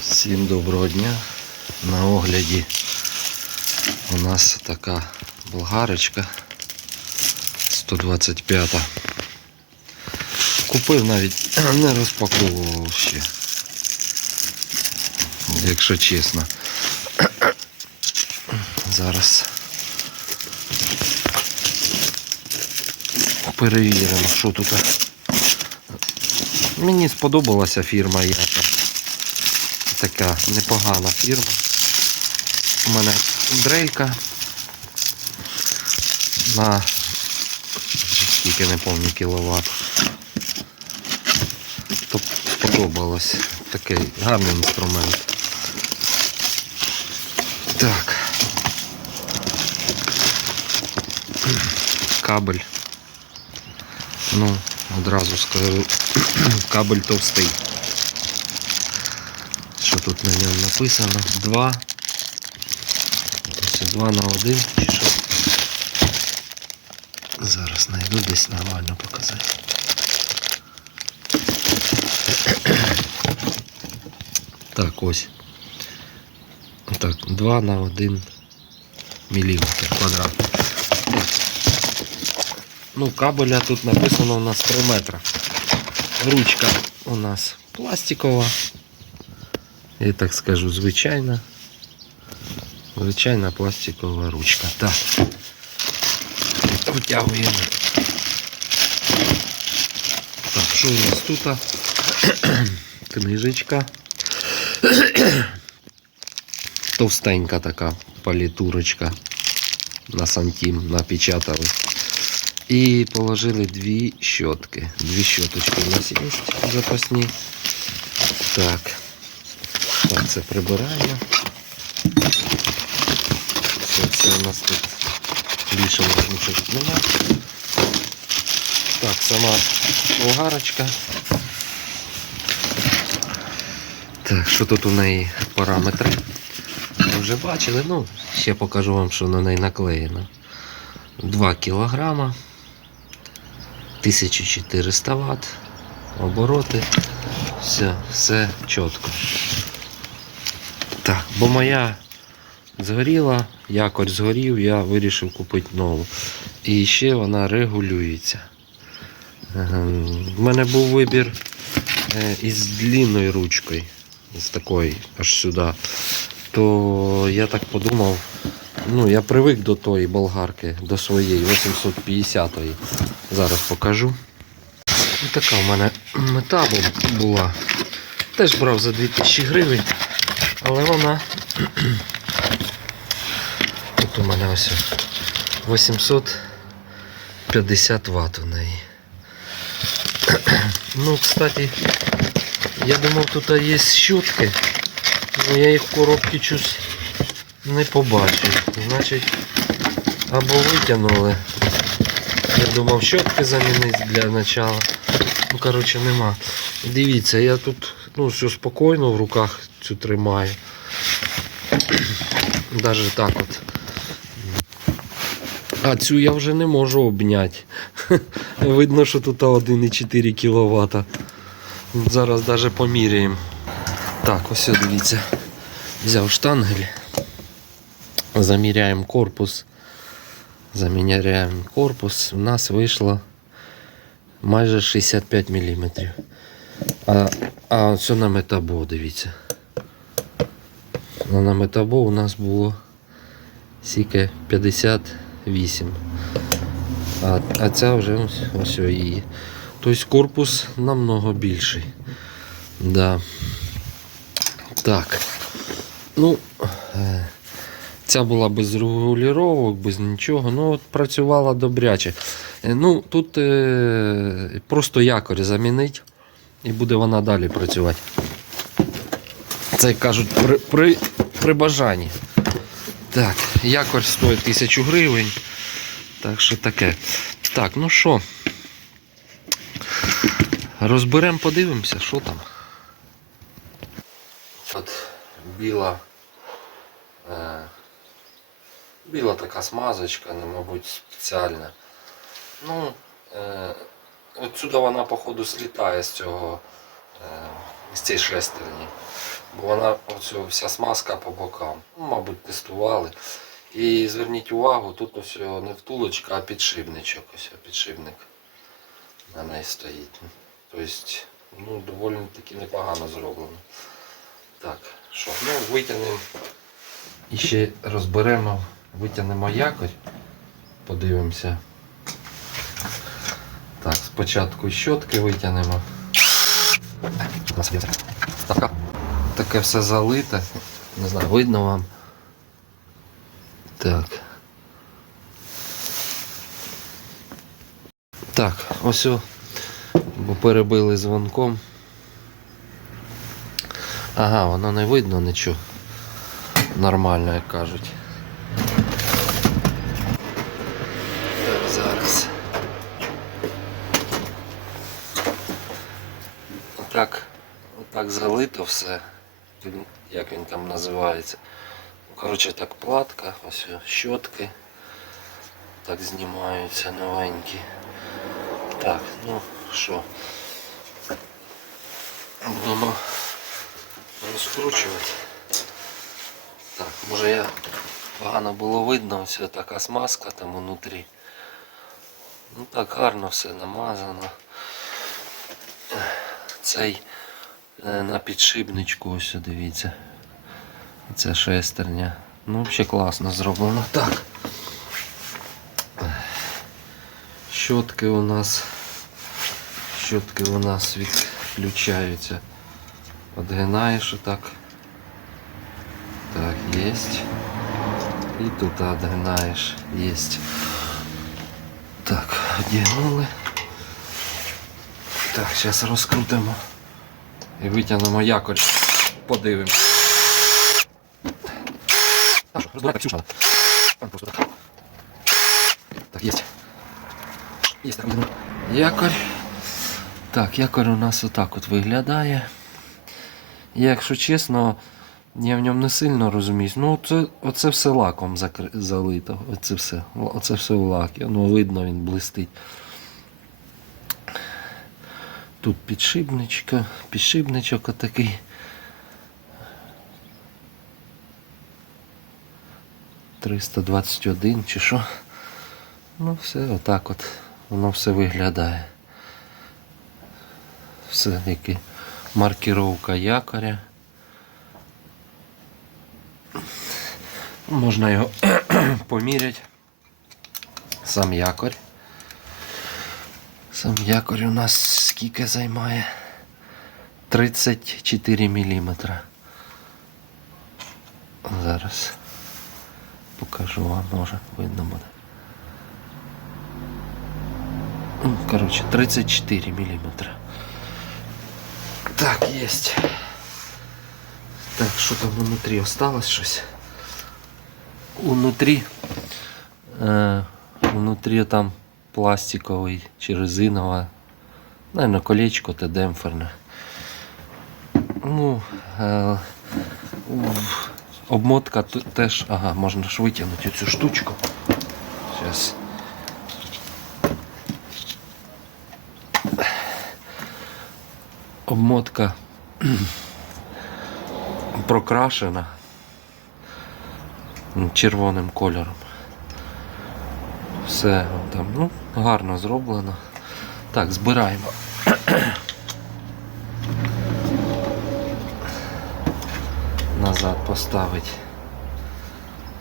Всім доброго дня. На огляді у нас така болгарочка 125. Купив навіть не розпаковував ще. Якщо чесно. Зараз перевіримо, що тут. Мені сподобалася фірма Яка така непогана фірма. У мене дрелька на скільки не пам'ятаю кіловат. То сподобалось. Такий гарний інструмент. Так. Кабель. Ну, одразу скажу, кабель товстий. Тут на ньому написано? 2. Ось 2 на 1 чи що? Зараз знайду десь нормально показати. Так, ось. Так, 2 на 1 міліметр квадратний. Ну, кабеля тут написано у нас 3 метра. Ручка у нас пластикова. Я так скажу, звичайна. Звичайна пластикова ручка. Так. Витягуємо. Так, що у нас тут? Книжечка. Товстенька така палітурочка. На сантим напечатали. І положили дві щотки. Дві щоточки у нас є запасні. Так. Так, це прибираємо. Це, це у нас тут більше нічого нема. Так, сама болгарочка. Так, що тут у неї параметри? Ви вже бачили, ну, ще покажу вам, що на неї наклеєно. 2 кілограма, 1400 Вт, обороти, все, все чітко. Бо моя згоріла, якорь згорів, я вирішив купити нову. І ще вона регулюється. У мене був вибір е, із длинною ручкою, з такої аж сюди. То я так подумав, ну я привик до тої болгарки, до своєї 850-ї. Зараз покажу. І така в мене мета була. Теж брав за 2000 гривень. Але вона. Тут у мене ось 850 Вт у неї. Ну, кстати, я думав, тут є щотки, але я їх в коробці щось не побачив. Значить, або витягнули. Я думав, щотки замінити для начала. Ну, коротше, нема. Дивіться, я тут ну, все спокійно в руках цю тримаю. Даже так от. А цю я вже не можу обняти. Видно, що тут 1,4 кВт. Зараз навіть поміряємо. Так, ось дивіться. Взяв штангель. Заміряємо корпус. Заміряємо корпус. У нас вийшло майже 65 мм. А, а це на метабо, дивіться. А на метабо у нас було сіке 58. А, а ця вже ось, ось її. Тобто корпус намного більший. Да. Так. Ну, е, ця була без регулювання, без нічого. Ну, от працювала добряче. Е, Ну, тут е, просто якорь замінить і буде вона далі працювати. Це як кажуть при, при, при бажанні. Так, якорь стоїть 1000 гривень. Так що таке. Так, ну що, розберемо, подивимося, що там. От біла. Е, біла така смазочка, ну, мабуть, спеціальна. Ну, е, от сюди вона, походу, слітає з цього, е, з цієї шестерні. Бо вона оцю вся смазка по бокам. Ну, мабуть, тестували. І зверніть увагу, тут ось не втулочка, а підшипничок. Ось о, підшипник на неї стоїть. Тобто, ну, доволі таки непогано зроблено. Так, що, ну, витягнемо. І ще розберемо, витягнемо якось, подивимося. Так, спочатку щотки витягнемо. Така, таке все залите. Не знаю, видно вам. Так. Так, ось бо перебили дзвонком. Ага, воно не видно нічого. Нормально, як кажуть. Так, зараз. Отак, отак залито все. Як він там називається. Коротше, так платка, ось щотки. Так знімаються новенькі. Так, ну що. Будемо розкручувати. Так, може я погано було видно, ось така смазка там внутрі. Ну так гарно все намазано. Цей на підшипничку ось дивіться. Це шестерня. Ну, взагалі класно зроблено. Так. Щотки у нас. Щотки у нас відключаються. Подгинаєш отак. Так, есть. І тут отгинаєш. Есть. Так, одягнули. Так, зараз розкрутимо. І витягнемо якорь. Подивимось. Там так. Так, есть. Есть так, якорь. Так, якорь у нас отак от виглядає. Якщо чесно, я в ньому не сильно розуміюсь. Ну, це, оце все лаком закри... залито. Оце все. Оце все в лакі. Ну, видно, він блистить. Тут підшипничка, підшипничок отакий. Триста двадцять один чи що. Ну, все отак от. Воно все виглядає. Все таки маркировка якоря. Можна його поміряти. Сам якорь. Сам якорь у нас скільки займає? 34 мм. Зараз покажу вам, може видно буде. Ну, Коротше, 34 мм. Так, есть. Так, що там внутрі осталось щось? Внутрі. Е, внутрі там пластиковий чи резинова. Наверное, колечко та демпферне. Ну, е, обмотка теж. Ага, можна ж витягнути цю штучку. Зараз. Обмотка прокрашена червоним кольором. Все там, ну, гарно зроблено. Так, збираємо. Назад поставить,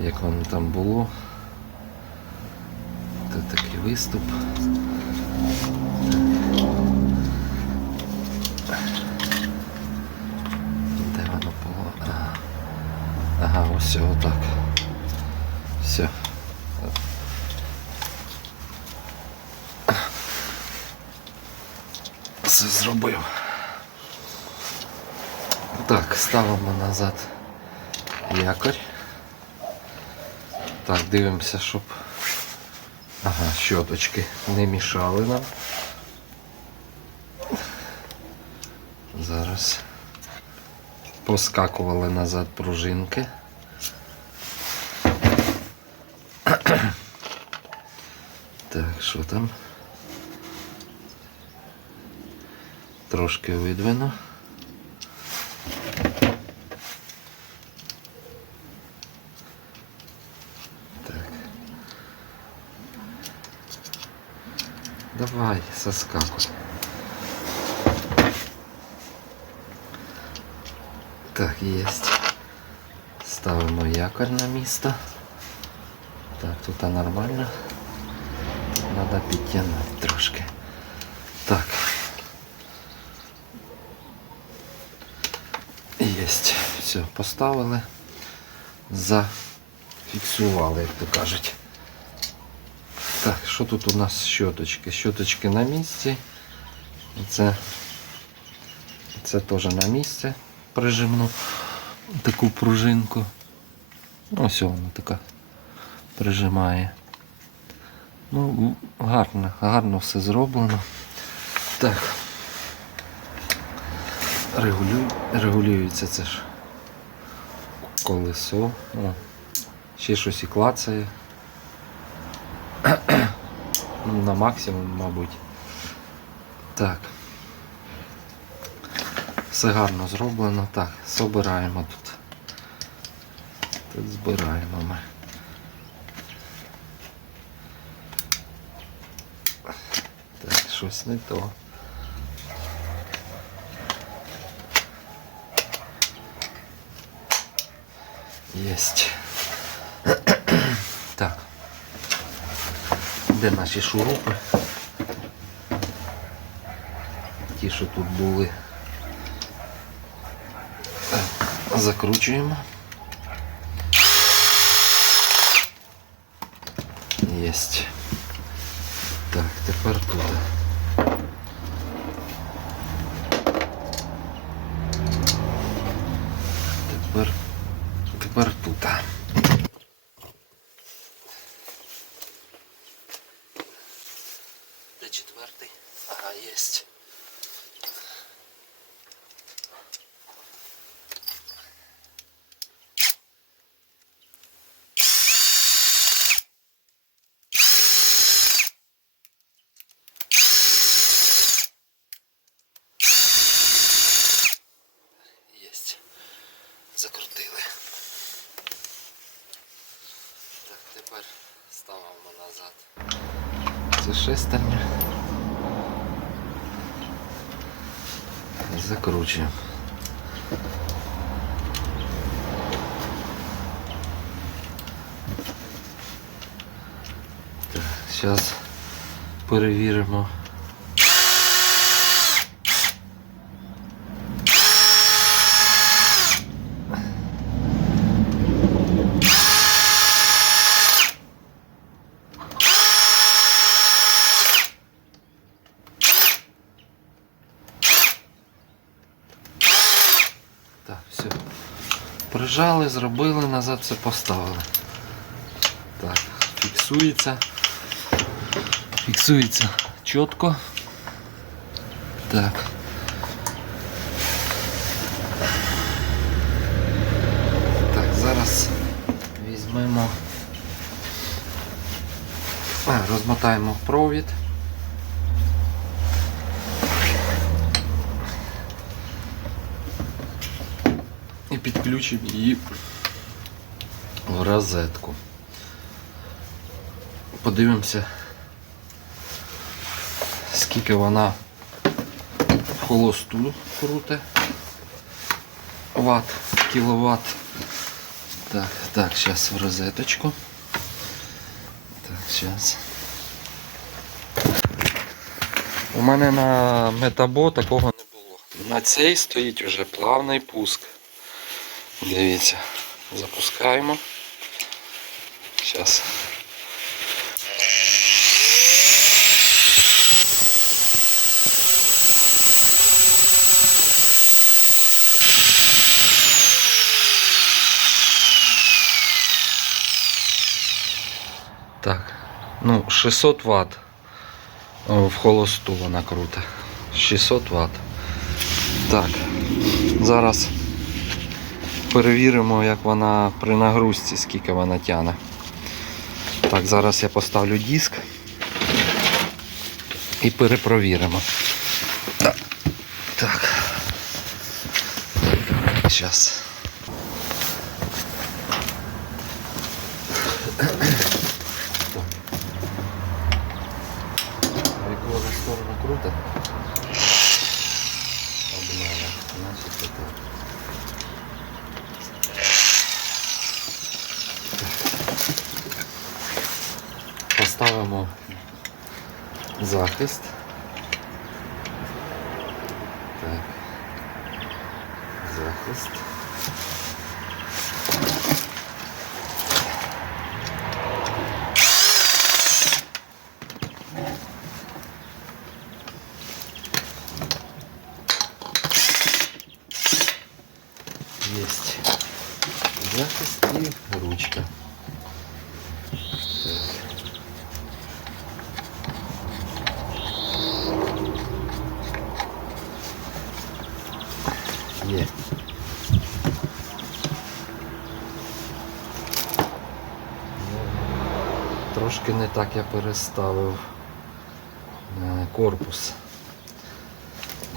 як воно там було. Тут такий виступ. Де воно було? Ага, ось отак. Все. Все зробив. Так, ставимо назад якорь. Так, дивимося, щоб ага, щоточки не мішали нам. Зараз поскакували назад пружинки. Так, що там? трошки видвина. Так. Давай, соскакуй. Так, єсть. Ставимо якорь на місто. Так, тут нормально. Треба підтягнути трошки. Так. Єсть. Все, поставили. Зафіксували, як то кажуть. Так, що тут у нас щоточки? Щоточки на місці. Це, це теж на місці. Прижимну таку пружинку. Ось вона така прижимає. Ну, гарно, гарно все зроблено. Так. Регулю... Регулюється це ж колесо. О, ще щось і клацає. Ну, На максимум, мабуть. Так. Все гарно зроблено. Так, собираємо тут. Тут збираємо ми. Так, щось не то. Єсть. Так. Де наші шурупи? Ті, що тут були. Закручуємо. Єсть. Так, тепер тут. Тепер, тепер тут. Де четвертий? Єсть. Закрутили. Так, тепер ставимо назад. Це шестерня. Так, зараз перевіримо. Так, все. Прижали, зробили, назад все поставили. Так, фіксується. Фіксується чітко. Так. Так, зараз візьмемо. А, розмотаємо провід. І підключимо її в розетку. Подивимося, скільки вона в холосту круте. Ват, кіловат. Так, так, зараз в розеточку. Так, зараз. У мене на метабо такого не було. На цей стоїть вже плавний пуск. Дивіться, запускаємо. Зараз. Так, ну 600 Вт в холосту вона крута. 600 Вт. Так, зараз перевіримо, як вона при нагрузці, скільки вона тяне. Так, зараз я поставлю диск і перепровіримо. Так. Так. Захист. Так. Захист. Есть захист и ручка. Трошки не так я переставив е, корпус.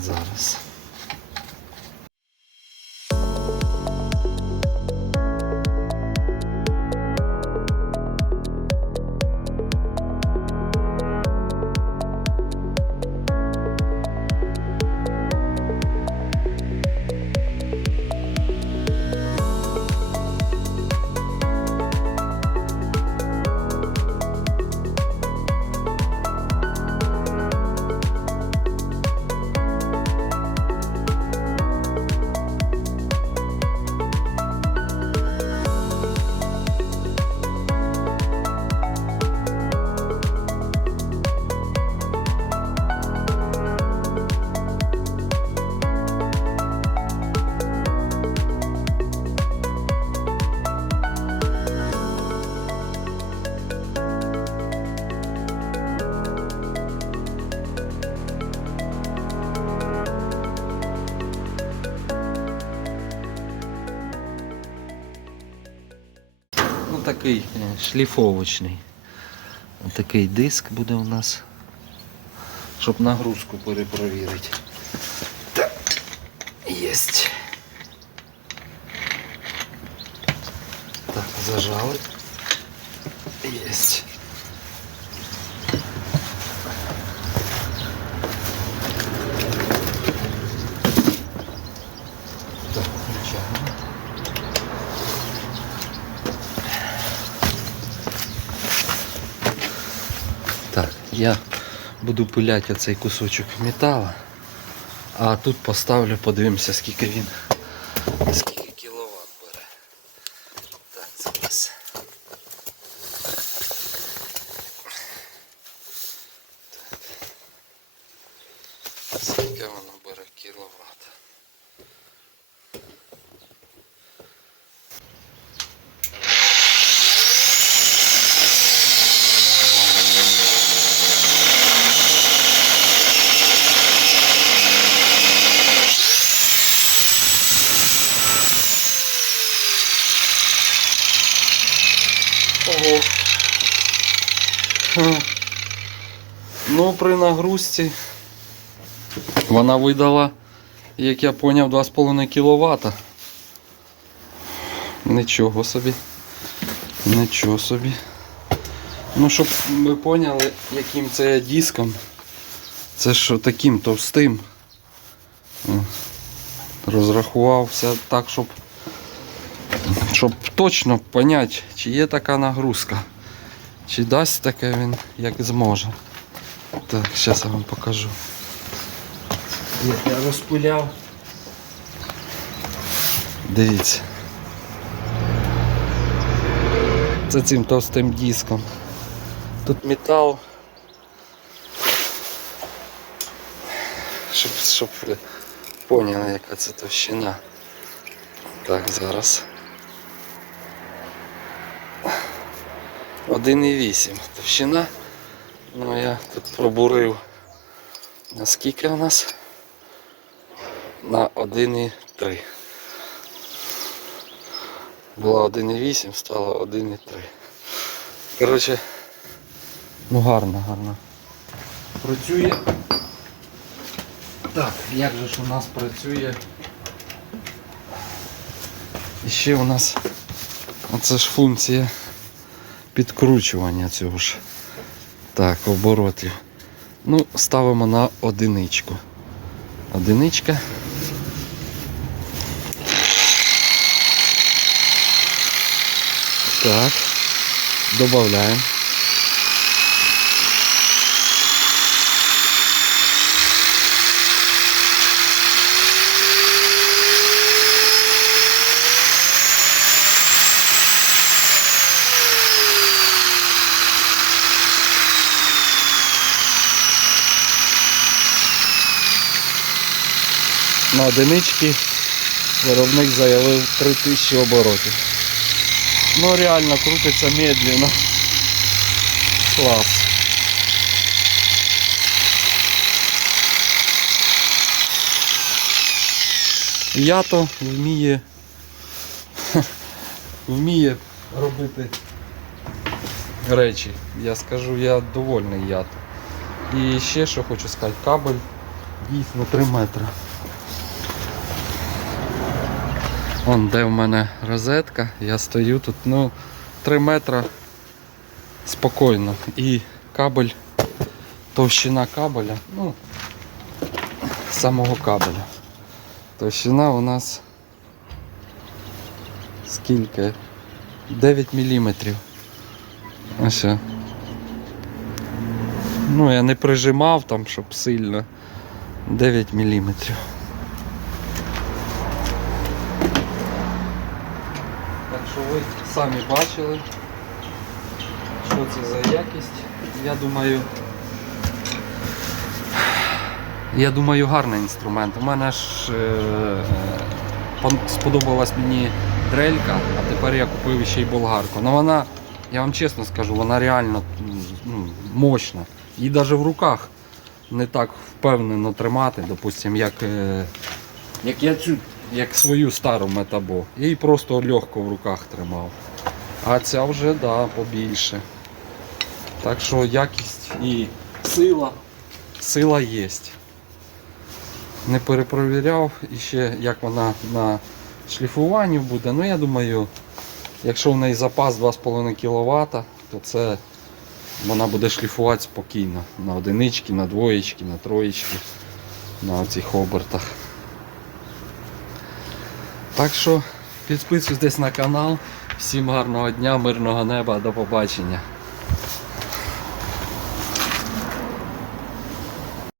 Зараз. Такий е, шліфовочний. Такий диск буде у нас. Щоб нагрузку перепровірити. Так. Єсть. Так, зажали. Єсть. Так, включаємо. Так, я буду пиляти оцей кусочок металу, а тут поставлю, подивимося, скільки він, скільки кіловат бере. Так, зараз. Так. Скільки воно бере кіловат? Ого. Ха. Ну, при нагрузці вона видала, як я поняв, 2,5 кВт. Нічого собі. Нічого собі. Ну, щоб ви поняли, яким це диском. Це ж таким товстим. Розрахувався так, щоб щоб точно понять, чи є така нагрузка, чи дасть таке він, як зможе. Так, зараз я вам покажу. Як я розпиляв. Дивіться. Це цим товстим диском. Тут метал. Щоб, щоб ви поняли, яка це товщина. Так, зараз. 1,8 товщина. Ну я тут пробурив. Наскільки у нас? На 1,3. Була 1,8, стало 1,3. Коротше, ну гарно, гарно. Працює. Так, як же ж у нас працює? І ще у нас оце ж функція підкручування цього ж. Так, оборотів. Ну, ставимо на одиничку. Одиничка. Так. Добавляємо. На одинички виробник заявив 3000 оборотів. Ну реально крутиться медленно. Клас. Ято вміє вміє робити речі. Я скажу, я довольний ято. І ще що хочу сказати, кабель дійсно 3 метри. Вон де в мене розетка, я стою тут, ну, 3 метри спокійно. І кабель, товщина кабеля, ну, самого кабеля. Товщина у нас скільки? 9 мм. Ось. Ну, я не прижимав там, щоб сильно. 9 мм. Так що ви самі бачили, що це за якість. Я думаю. Я думаю, гарний інструмент. У мене ж е, сподобалась мені дрелька, а тепер я купив ще й болгарку. Ну вона, я вам чесно скажу, вона реально ну, мощна. Її навіть в руках не так впевнено тримати, допустим, як, е, як я цю, як свою стару метабо. Її просто легко в руках тримав. А ця вже да, побільше. Так що якість і сила, сила є. Не перепровіряв і ще як вона на шліфуванні буде. Ну я думаю, якщо в неї запас 2,5 кВт, то це вона буде шліфувати спокійно. На одинички, на двоєчки, на троєчки, на цих обертах. Так що підписуйтесь на канал. Всім гарного дня, мирного неба, до побачення.